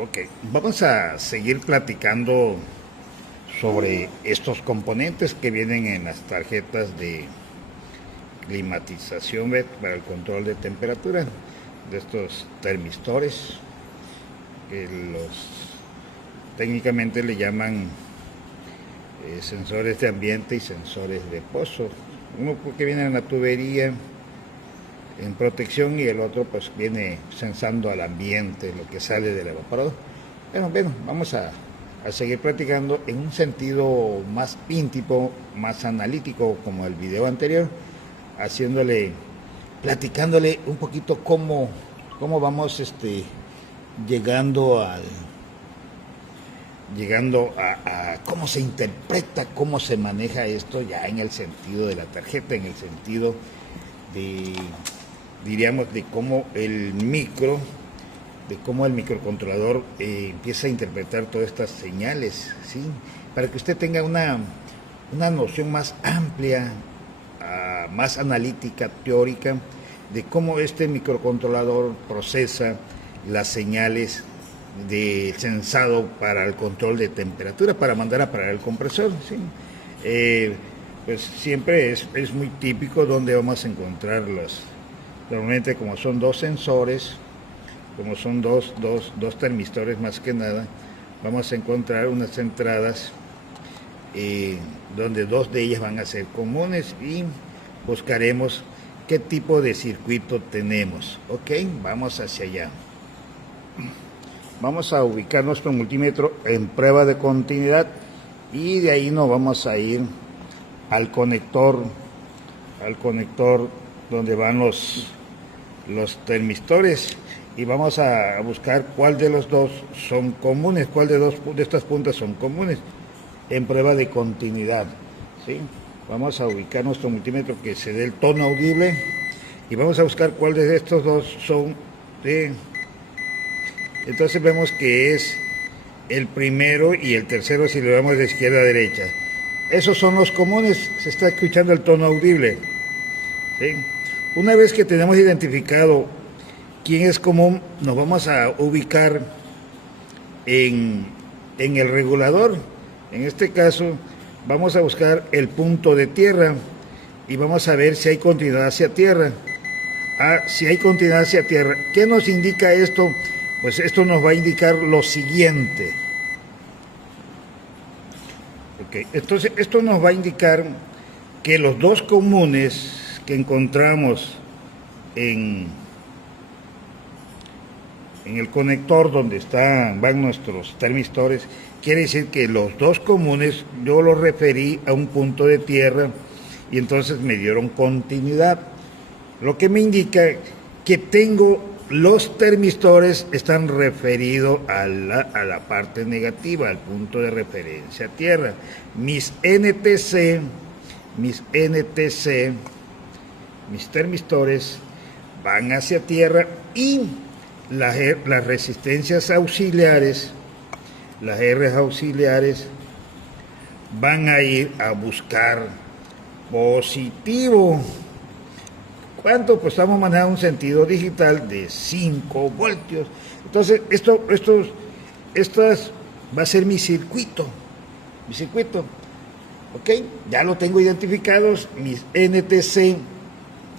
Ok, vamos a seguir platicando sobre estos componentes que vienen en las tarjetas de climatización para el control de temperatura, de estos termistores, que técnicamente le llaman sensores de ambiente y sensores de pozo. Uno que viene en la tubería en protección y el otro pues viene sensando al ambiente lo que sale del evaporador. Bueno, vamos a seguir platicando en un sentido más íntimo, más analítico, como el video anterior, platicándole un poquito cómo vamos llegando a cómo se interpreta, cómo se maneja esto ya en el sentido de la tarjeta, en el sentido de, diríamos, de cómo el microcontrolador empieza a interpretar todas estas señales, ¿sí? Para que usted tenga una noción más amplia, más analítica, teórica, de cómo este microcontrolador procesa las señales de sensado para el control de temperatura, para mandar a parar el compresor, ¿sí? Pues siempre es muy típico donde vamos a encontrarlos. Normalmente, como son dos sensores, como son dos termistores más que nada, vamos a encontrar unas entradas donde dos de ellas van a ser comunes y buscaremos qué tipo de circuito tenemos. Ok, vamos hacia allá. Vamos a ubicar nuestro multímetro en prueba de continuidad y de ahí nos vamos a ir al conector donde van los termistores y vamos a buscar cuál de los dos son comunes, cuál de estas puntas son comunes en prueba de continuidad, ¿sí? Vamos a ubicar nuestro multímetro que se dé el tono audible y vamos a buscar cuál de estos dos son de... Entonces vemos que es el primero y el tercero si lo vemos de izquierda a derecha. Esos son los comunes, se está escuchando el tono audible, ¿sí? Una vez que tenemos identificado quién es común, nos vamos a ubicar en el regulador. En este caso vamos a buscar el punto de tierra y vamos a ver si hay continuidad hacia tierra. Si hay continuidad hacia tierra, ¿qué nos indica esto? Pues esto nos va a indicar lo siguiente. Okay. Entonces esto nos va a indicar que los dos comunes que encontramos en el conector donde van nuestros termistores, quiere decir que los dos comunes yo los referí a un punto de tierra y entonces me dieron continuidad, lo que me indica que los termistores están referidos a la parte negativa, al punto de referencia tierra. Mis termistores van hacia tierra y las resistencias auxiliares, las R auxiliares, van a ir a buscar positivo. ¿Cuánto? Pues estamos manejando un sentido digital de 5 voltios. Entonces, esto va a ser mi circuito. ¿Ok? Ya lo tengo identificados. Mis NTC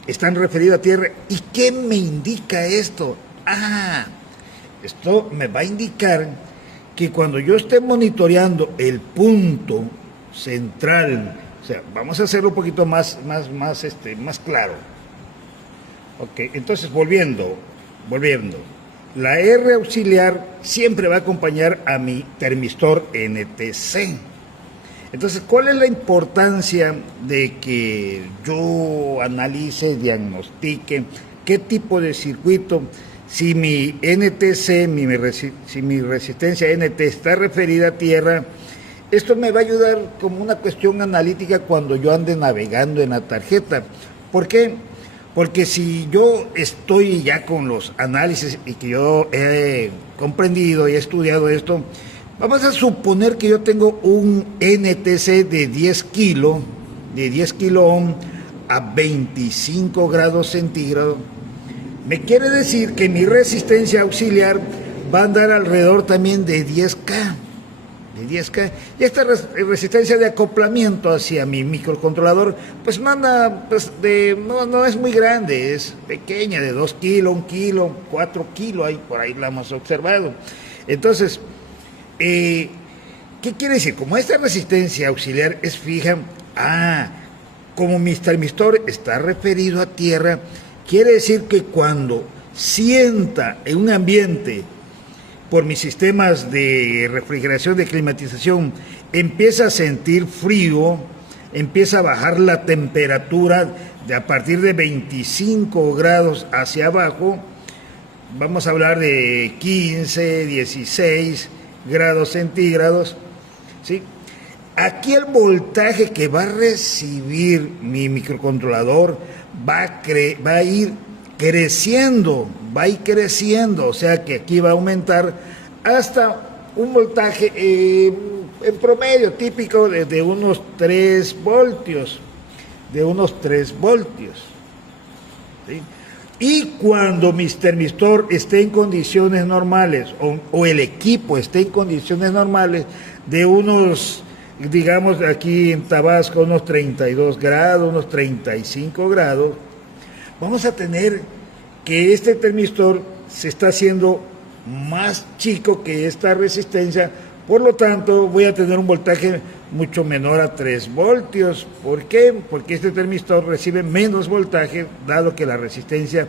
están referidos a tierra. ¿Y qué me indica esto? Esto me va a indicar que cuando yo esté monitoreando el punto central, o sea, vamos a hacerlo un poquito más claro. Ok, entonces volviendo, la R auxiliar siempre va a acompañar a mi termistor NTC. Entonces, ¿cuál es la importancia de que yo analice, diagnostique qué tipo de circuito? Si mi NTC, si mi resistencia NT está referida a tierra, esto me va a ayudar como una cuestión analítica cuando yo ande navegando en la tarjeta. ¿Por qué? Porque si yo estoy ya con los análisis y que yo he comprendido y he estudiado esto, vamos a suponer que yo tengo un NTC de 10 kilo ohm a 25 grados centígrados. Me quiere decir que mi resistencia auxiliar va a andar alrededor también de 10K. De 10K. Y esta resistencia de acoplamiento hacia mi microcontrolador, pues no anda, pues no es muy grande, es pequeña, de 2 kilos, 1 kilo, 4 kilos, ahí, por ahí la hemos observado. Entonces, ¿qué quiere decir? Como esta resistencia auxiliar es fija, como mi termistor está referido a tierra, quiere decir que cuando sienta en un ambiente, por mis sistemas de refrigeración, de climatización, empieza a sentir frío, empieza a bajar la temperatura de a partir de 25 grados hacia abajo, vamos a hablar de 15, 16 grados centígrados, ¿sí? Aquí el voltaje que va a recibir mi microcontrolador va a ir creciendo, o sea que aquí va a aumentar hasta un voltaje en promedio típico de unos 3 voltios, ¿sí? Y cuando mi termistor esté en condiciones normales o el equipo esté en condiciones normales de unos, digamos aquí en Tabasco, unos 32 grados, unos 35 grados, vamos a tener que este termistor se está haciendo más chico que esta resistencia, por lo tanto voy a tener un voltaje mucho menor a 3 voltios. ¿Por qué? Porque este termistor recibe menos voltaje, dado que la resistencia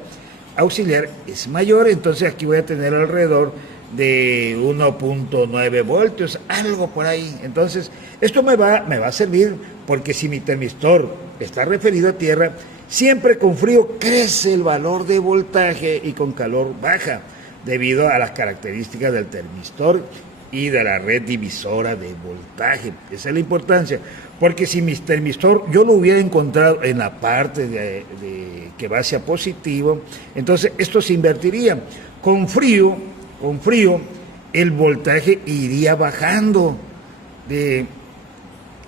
auxiliar es mayor, entonces aquí voy a tener alrededor de 1.9 voltios, algo por ahí. Entonces, esto me va a servir porque si mi termistor está referido a tierra, siempre con frío crece el valor de voltaje y con calor baja, debido a las características del termistor y de la red divisora de voltaje. Esa es la importancia, porque si mi termistor yo lo hubiera encontrado en la parte de que va hacia positivo, entonces esto se invertiría. Con frío el voltaje iría bajando de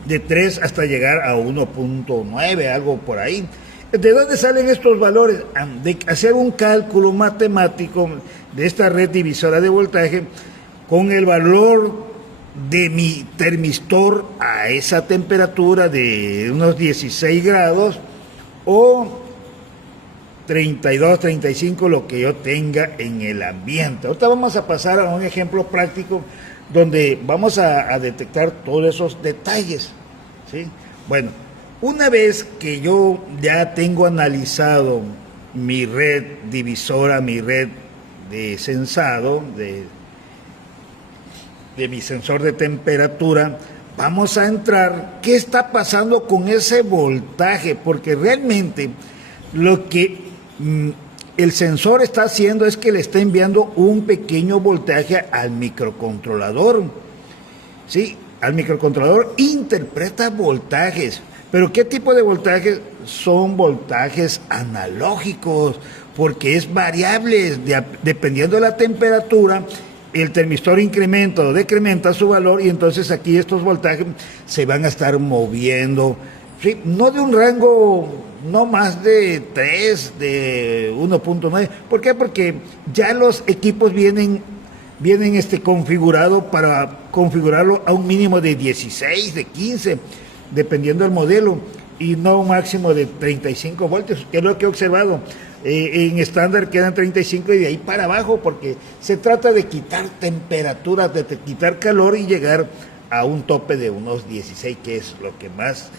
3 hasta llegar a 1.9, algo por ahí. ¿De dónde salen estos valores? De hacer un cálculo matemático de esta red divisora de voltaje con el valor de mi termistor a esa temperatura de unos 16 grados o 32, 35, lo que yo tenga en el ambiente. Ahorita vamos a pasar a un ejemplo práctico donde vamos a detectar todos esos detalles, ¿sí? Bueno, una vez que yo ya tengo analizado mi red divisora, mi red de sensado, de mi sensor de temperatura, vamos a entrar, ¿qué está pasando con ese voltaje? Porque realmente lo que el sensor está haciendo es que le está enviando un pequeño voltaje al microcontrolador, ¿sí? Al microcontrolador interpreta voltajes. ¿Pero qué tipo de voltajes? Son voltajes analógicos, porque es variable, dependiendo de la temperatura, el termistor incrementa o decrementa su valor y entonces aquí estos voltajes se van a estar moviendo, ¿sí? No de un rango, no más de 3, de 1.9. ¿Por qué? Porque ya los equipos vienen configurados para configurarlo a un mínimo de 16, de 15, dependiendo del modelo, y no un máximo de 35 voltios, que es lo que he observado. En estándar quedan 35 y de ahí para abajo, porque se trata de quitar temperatura, de quitar calor y llegar a un tope de unos 16, que es lo que más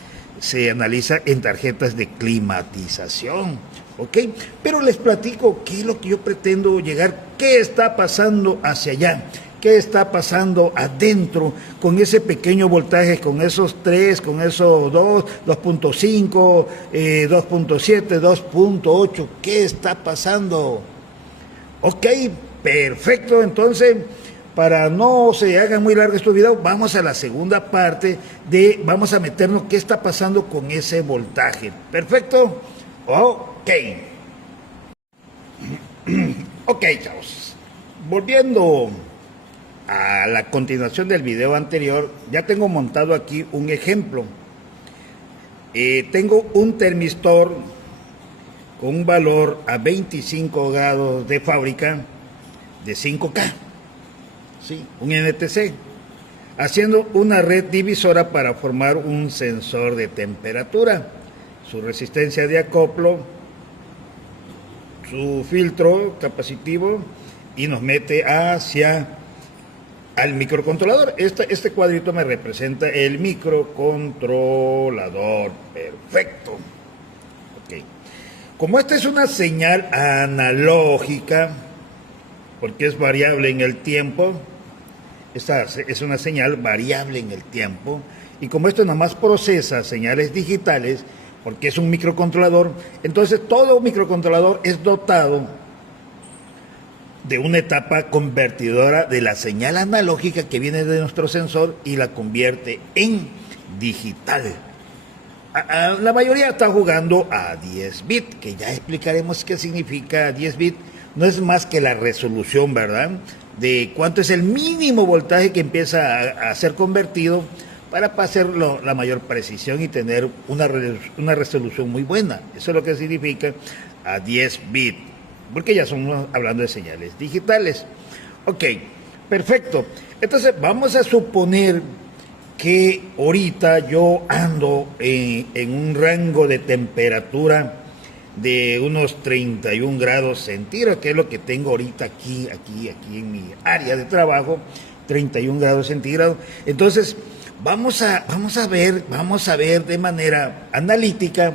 se analiza en tarjetas de climatización, ¿ok? Pero les platico qué es lo que yo pretendo llegar, qué está pasando hacia allá. ¿Qué está pasando adentro con ese pequeño voltaje, con esos 3, con esos 2, 2.5, 2.7, 2.8? ¿Qué está pasando? Ok, perfecto. Entonces, para no se hagan muy largo estos videos, vamos a la segunda parte vamos a meternos qué está pasando con ese voltaje. Perfecto. Ok. Ok, chavos. Volviendo a la continuación del video anterior, ya tengo montado aquí un ejemplo. Tengo un termistor con un valor a 25 grados de fábrica de 5K. ¿sí? Un NTC, haciendo una red divisora para formar un sensor de temperatura, su resistencia de acoplo, su filtro capacitivo, y nos mete hacia al microcontrolador. Este cuadrito me representa el microcontrolador. Perfecto. Ok. Como esta es una señal analógica, porque es variable en el tiempo, esta es una señal variable en el tiempo, y como esto nada más procesa señales digitales, porque es un microcontrolador, entonces todo microcontrolador es dotado de una etapa convertidora de la señal analógica que viene de nuestro sensor y la convierte en digital. La mayoría está jugando a 10 bits, que ya explicaremos qué significa 10 bits. No es más que la resolución, ¿verdad?, de cuánto es el mínimo voltaje que empieza a ser convertido para hacer la mayor precisión y tener una resolución muy buena. Eso es lo que significa a 10 bits, porque ya estamos hablando de señales digitales. Ok, perfecto. Entonces vamos a suponer que ahorita yo ando en un rango de temperatura de unos 31 grados centígrados, que es lo que tengo ahorita aquí en mi área de trabajo, 31 grados centígrados. Entonces vamos a ver de manera analítica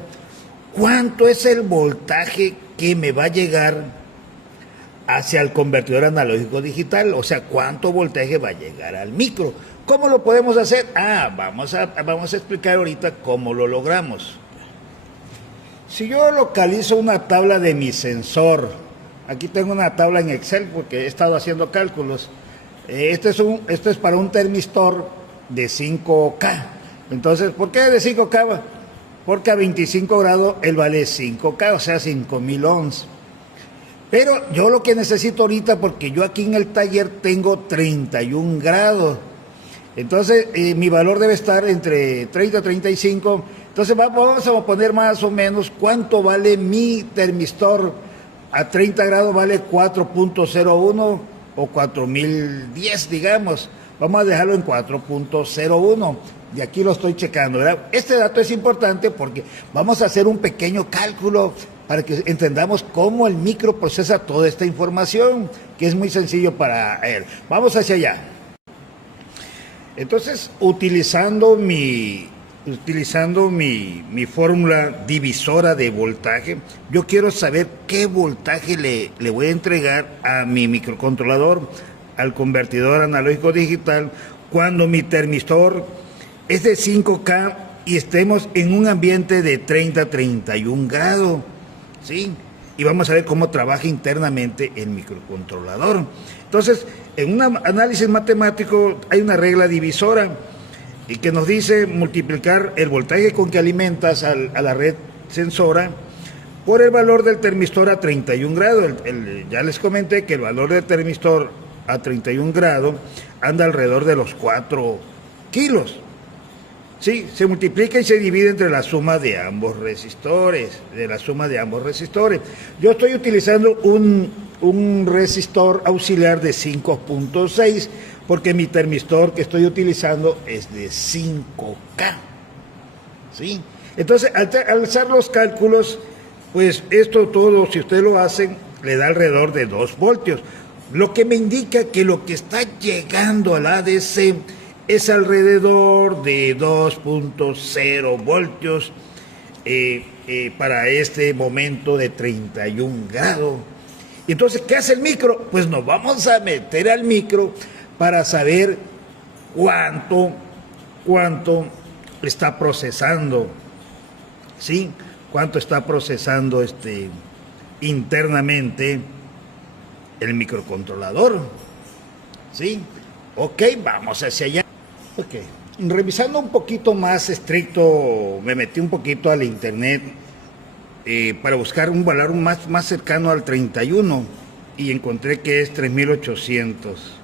cuánto es el voltaje que me va a llegar hacia el convertidor analógico digital, o sea, cuánto voltaje va a llegar al micro. ¿Cómo lo podemos hacer? Vamos a explicar ahorita cómo lo logramos. Si yo localizo una tabla de mi sensor, aquí tengo una tabla en Excel porque he estado haciendo cálculos. Esto es para un termistor de 5K. Entonces, ¿por qué de 5K? Porque a 25 grados él vale 5K, o sea, 5000 ohms. Pero yo lo que necesito ahorita, porque yo aquí en el taller tengo 31 grados. Entonces, mi valor debe estar entre 30 y 35. Entonces, vamos a poner más o menos cuánto vale mi termistor. A 30 grados vale 4.01 o 4010, digamos. Vamos a dejarlo en 4.01. De aquí lo estoy checando, ¿verdad? Este dato es importante porque vamos a hacer un pequeño cálculo para que entendamos cómo el micro procesa toda esta información, que es muy sencillo para él. Vamos hacia allá. Entonces, utilizando mi fórmula divisora de voltaje, yo quiero saber qué voltaje le voy a entregar a mi microcontrolador, al convertidor analógico digital, cuando mi termistor es de 5K y estemos en un ambiente de 30 a 31 grados, ¿sí? Y vamos a ver cómo trabaja internamente el microcontrolador. Entonces, en un análisis matemático hay una regla divisora y que nos dice multiplicar el voltaje con que alimentas a la red sensora por el valor del termistor a 31 grados. Ya les comenté que el valor del termistor a 31 grados anda alrededor de los 4 kilos. Sí, se multiplica y se divide entre la suma de ambos resistores, Yo estoy utilizando un resistor auxiliar de 5.6 porque mi termistor que estoy utilizando es de 5K. ¿Sí? Entonces, al hacer los cálculos, pues esto todo, si ustedes lo hacen, le da alrededor de 2 voltios. Lo que me indica que lo que está llegando al ADC es alrededor de 2.0 voltios para este momento de 31 grados. Entonces, ¿qué hace el micro? Pues nos vamos a meter al micro para saber cuánto está procesando, ¿sí? Cuánto está procesando internamente el microcontrolador, ¿sí? Ok, vamos hacia allá. Ok, revisando un poquito más estricto, me metí un poquito al internet para buscar un valor más cercano al 31 y encontré que es 3800,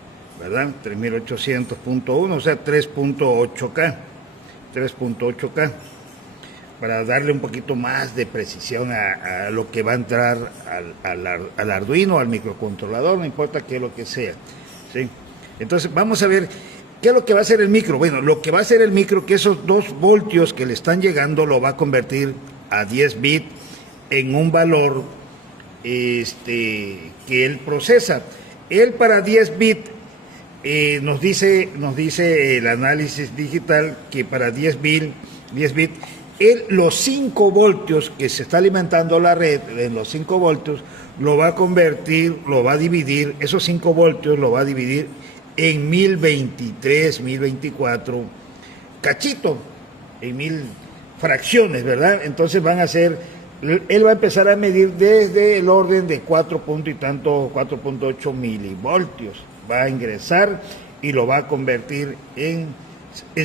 ¿verdad? 3800.1, o sea, 3.8K, para darle un poquito más de precisión a lo que va a entrar al Arduino, al microcontrolador, no importa qué es lo que sea, ¿sí? Entonces vamos a ver qué es lo que va a hacer el micro. Bueno, lo que va a hacer el micro, que esos 2 voltios que le están llegando lo va a convertir a 10 bits en un valor que él procesa. Él para 10 bits nos dice el análisis digital que para 10 bits, los 5 voltios que se está alimentando la red, en los 5 voltios, lo va a dividir, esos 5 voltios lo va a dividir en 1023, 1024 cachito, en 1000 fracciones, ¿verdad? Entonces van a ser, él va a empezar a medir desde el orden de 4.8 milivoltios. Va a ingresar y lo va a convertir en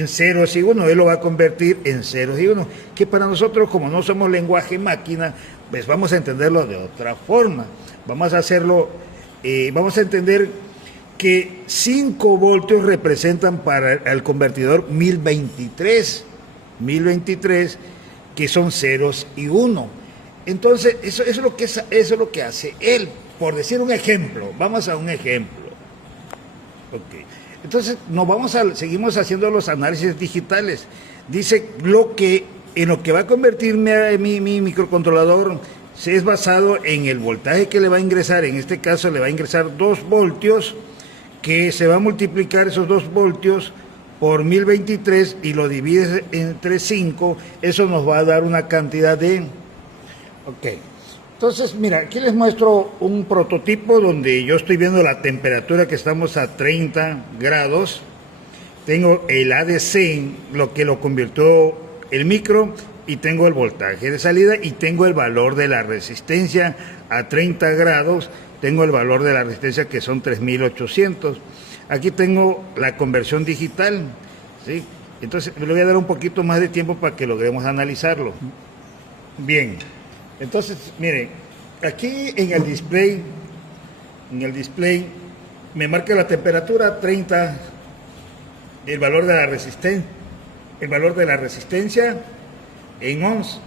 ceros y unos. Él lo va a convertir en ceros y unos, que para nosotros, como no somos lenguaje máquina, pues vamos a entenderlo de otra forma. Vamos a hacerlo, vamos a entender que 5 voltios representan para el convertidor 1023, que son ceros y uno. Entonces, eso es lo que hace él. Por decir un ejemplo, vamos a un ejemplo. Okay. Entonces, seguimos haciendo los análisis digitales. Dice en lo que va a convertirme mi microcontrolador es basado en el voltaje que le va a ingresar. En este caso le va a ingresar 2 voltios, que se va a multiplicar esos 2 voltios por 1023 y lo divides entre 5. Eso nos va a dar una cantidad de... Ok. Entonces, mira, aquí les muestro un prototipo donde yo estoy viendo la temperatura, que estamos a 30 grados. Tengo el ADC, lo que lo convirtió el micro, y tengo el voltaje de salida y tengo el valor de la resistencia a 30 grados. Tengo el valor de la resistencia, que son 3800. Aquí tengo la conversión digital, ¿sí? Entonces, le voy a dar un poquito más de tiempo para que logremos analizarlo. Bien. Entonces, miren, aquí en el display me marca la temperatura 30, el valor de la resistencia en ohms,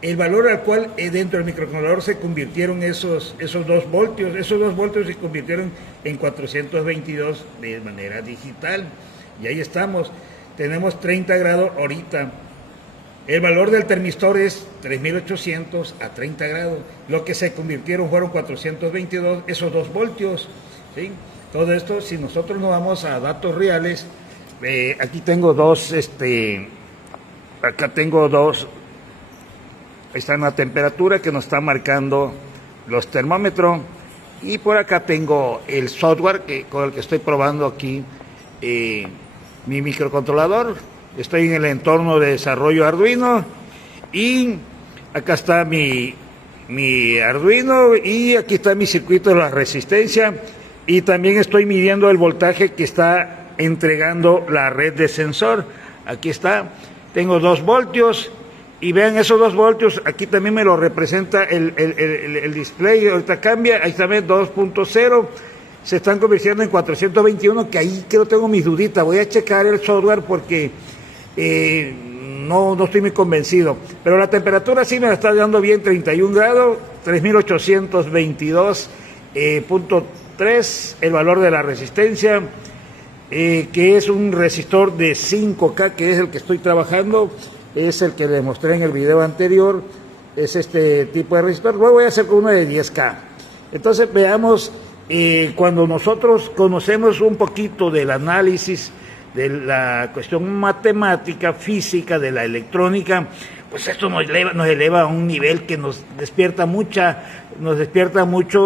el valor al cual dentro del microcontrolador se convirtieron esos 2 voltios. Esos 2 voltios se convirtieron en 422 de manera digital. Y ahí estamos, tenemos 30 grados ahorita. El valor del termistor es 3800 a 30 grados. Lo que se convirtieron fueron 422, esos 2 voltios. ¿Sí? Todo esto, si nosotros nos vamos a datos reales, aquí tengo acá tengo dos. Ahí está la temperatura que nos está marcando los termómetros. Y por acá tengo el software con el que estoy probando aquí mi microcontrolador. Estoy en el entorno de desarrollo Arduino y acá está mi Arduino y aquí está mi circuito de la resistencia, y también estoy midiendo el voltaje que está entregando la red de sensor. Aquí está, tengo 2 voltios y vean esos 2 voltios, aquí también me lo representa el display. Ahorita cambia, ahí también 2.0. Se están convirtiendo en 421, que ahí creo tengo mis duditas. Voy a checar el software porque no estoy muy convencido. Pero la temperatura sí me la está dando bien, 31 grados, 3822.3, el valor de la resistencia, que es un resistor de 5K, que es el que estoy trabajando, es el que les mostré en el video anterior, es este tipo de resistor. Voy a hacer con uno de 10K. Entonces veamos. Cuando nosotros conocemos un poquito del análisis de la cuestión matemática, física, de la electrónica, pues esto nos eleva a un nivel que nos despierta mucho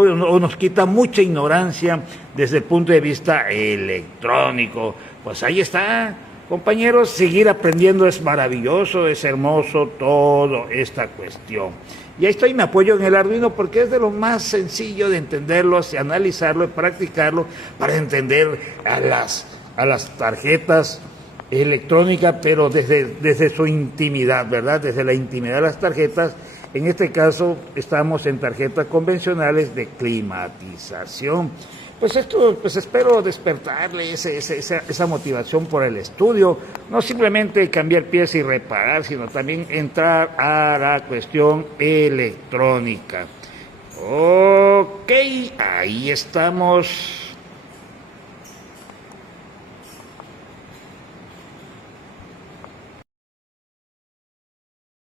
o nos quita mucha ignorancia desde el punto de vista electrónico. Pues ahí está, compañeros, seguir aprendiendo es maravilloso, es hermoso toda esta cuestión. Y ahí estoy, me apoyo en el Arduino porque es de lo más sencillo de entenderlo, analizarlo y practicarlo para entender a las tarjetas electrónicas, pero desde su intimidad, ¿verdad? Desde la intimidad de las tarjetas. En este caso estamos en tarjetas convencionales de climatización. Pues esto, pues espero despertarle esa motivación por el estudio, no simplemente cambiar piezas y reparar, sino también entrar a la cuestión electrónica. Ok, ahí estamos.